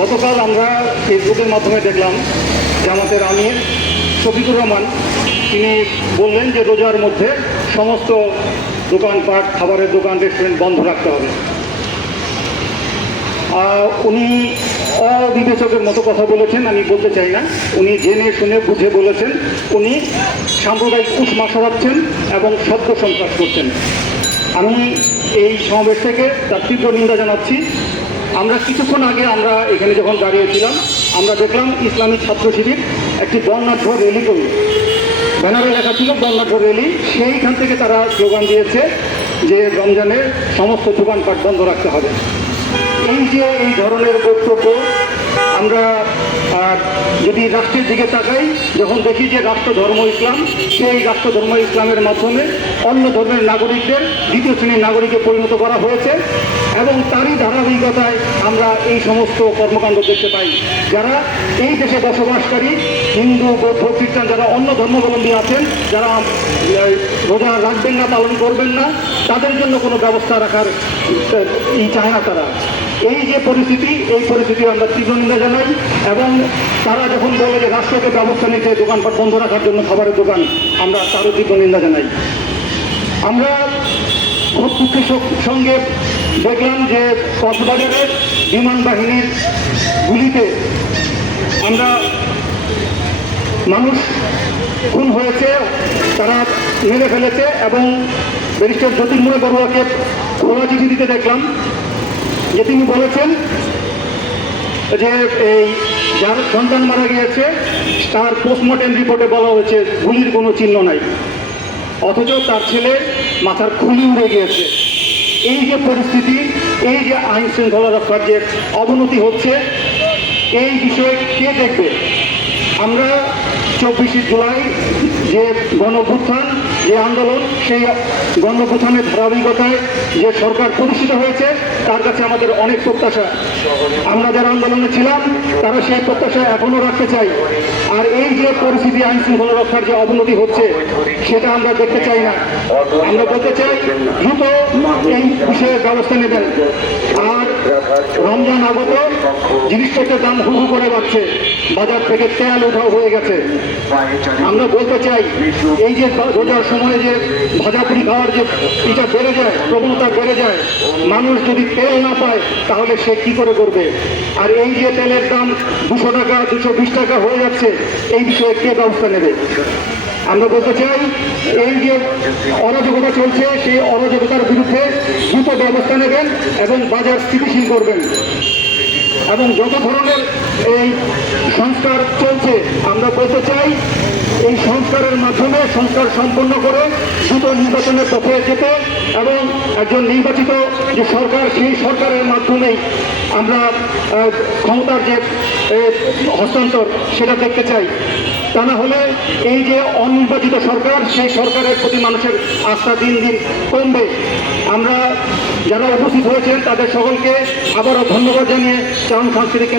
গতকাল আমরা ফেসবুকের মাধ্যমে দেখলাম জামাতের আমির শফিকুর রহমান, তিনি বললেন যে রোজার মধ্যে সমস্ত দোকানপাট, খাবারের দোকান রেস্টুরেন্ট বন্ধ রাখতে হবে। উনি অবিবেচকের মতো কথা বলেছেন, আমি বলতে চাই না। উনি জেনে শুনে বুঝে বলেছেন, উনি সাম্প্রদায়িক উষ্মা সরাচ্ছেন এবং শব্দ সন্ত্রাস করছেন। আমি এই সমাবেশ থেকে তার তীব্র নিন্দা জানাচ্ছি। আমরা কিছুক্ষণ আগে আমরা এখানে যখন দাঁড়িয়েছিলাম, আমরা দেখলাম ইসলামী ছাত্র শিবির একটি বর্ণাঢ্য রেলি করল। ব্যানারে লেখা ছিল বর্ণাঢ্য রেলি। সেইখান থেকে তারা স্লোগান দিয়েছে যে রমজানের সমস্ত দোকানপাট বন্ধ রাখতে হবে। এই যে এই ধরনের বক্তব্য, আমরা যদি রাষ্ট্রের দিকে তাকাই, যখন দেখি যে রাষ্ট্র ধর্ম ইসলাম, সেই রাষ্ট্র ধর্ম ইসলামের মাধ্যমে অন্য ধর্মের নাগরিকদের দ্বিতীয় শ্রেণির নাগরিকে পরিণত করা হয়েছে এবং তারই ধারাবাহিকতায় আমরা এই সমস্ত কর্মকাণ্ড দেখতে পাই। যারা এই দেশে বসবাসকারী, হিন্দু, বৌদ্ধ, খ্রিস্টান, যারা অন্য ধর্মাবলম্বী আছেন, যারা রোজা রাখবেন না, পালন করবেন না, তাদের জন্য কোনো ব্যবস্থা রাখার ই চায় না তারা। এই যে পরিস্থিতি, এই পরিস্থিতি আমরা তীব্র নিন্দা জানাই এবং তারা যখন বলে যে রাষ্ট্রকে ব্যবস্থা নিতে দোকানপাট বন্ধ রাখার জন্য খাবারের দোকান, আমরা তারও তীব্র নিন্দা জানাই। আমরা খুব সঙ্গে দেখলাম যে কক্সবাজারের বিমান বাহিনীর গুলিতে আমরা মানুষ খুন হয়েছে, তারা মেরে ফেলেছে এবং ব্যারিস্টার জ্যোতির্ময় বড়ুয়াকে খোলা চিঠি দিতে দেখলাম। যে তিনি বলেছেন যে এই যার সন্তান মারা গিয়েছে, তার পোস্টমর্টেম রিপোর্টে বলা হয়েছে গুলির কোনো চিহ্ন নাই। অথচ তার ছেলে মাথার খুলি উড়ে গিয়েছে। এই যে পরিস্থিতি, এই যে আইন শৃঙ্খলা রক্ষার যে অবনতি হচ্ছে, এই বিষয়ে কে দেখবে? আমরা চব্বিশে জুলাই যে গণভ্যুত্থান যে আন্দোলন সেই গণভ্যুত্থানের ধারাবাহিকতায় যে সরকার প্রতিষ্ঠিত হয়েছে, তার কাছে আমাদের অনেক প্রত্যাশা। আমরা যারা আন্দোলনে ছিলাম, তারা সেই প্রত্যাশা এখনও রাখতে চাই। আর এই যে পরিস্থিতি, আইন শৃঙ্খলা রক্ষার যে অবনতি হচ্ছে, সেটা আমরা দেখতে চাই না। আমরা বলতে চাই, দ্রুত এই বিষয়ে ব্যবস্থা নেবেন। আর রমজান আগত জিনিসপত্রের দাম হু হু করে বাড়ছে। বাজার থেকে তেল উঠাও হয়ে গেছে। আমরা বলতে চাই, এই যে রোজার সময় যে ভাজাপুরি খাওয়ার যে এটা বেড়ে যায়, প্রবণতা বেড়ে যায়, মানুষ যদি তেল না পায়, তাহলে সে কি করে করবে? আর এই যে তেলের দাম দুশো টাকা, দুশো বিশ টাকা হয়ে যাচ্ছে, এই বিষয়ে কে ব্যবস্থা নেবে? আমরা বলতে চাই, এই যে অরাজকতা চলছে, সেই অরাজকতার বিরুদ্ধে দ্রুত ব্যবস্থা নেবেন এবং বাজার স্থিতিশীল করবেন। এবং যত ধরনের এই সংস্কার চলছে, আমরা বলতে চাই এই সংস্কারের মাধ্যমে সংস্কার সম্পন্ন করে দ্রুত নির্বাচনের পথে যেতে এবং একজন নির্বাচিত যে সরকার, সেই সরকারের মাধ্যমেই আমরা ক্ষমতার যে হস্তান্তর, সেটা দেখতে চাই। তা না হলে এই যে অনির্বাচিত সরকার, সেই সরকারের প্রতি মানুষের আস্থা দিন দিন কমবে। আমরা যারা উপস্থিত হয়েছেন, তাদের সকলকে আবারও ধন্যবাদ জানিয়ে চাউন সাংস্কৃতিক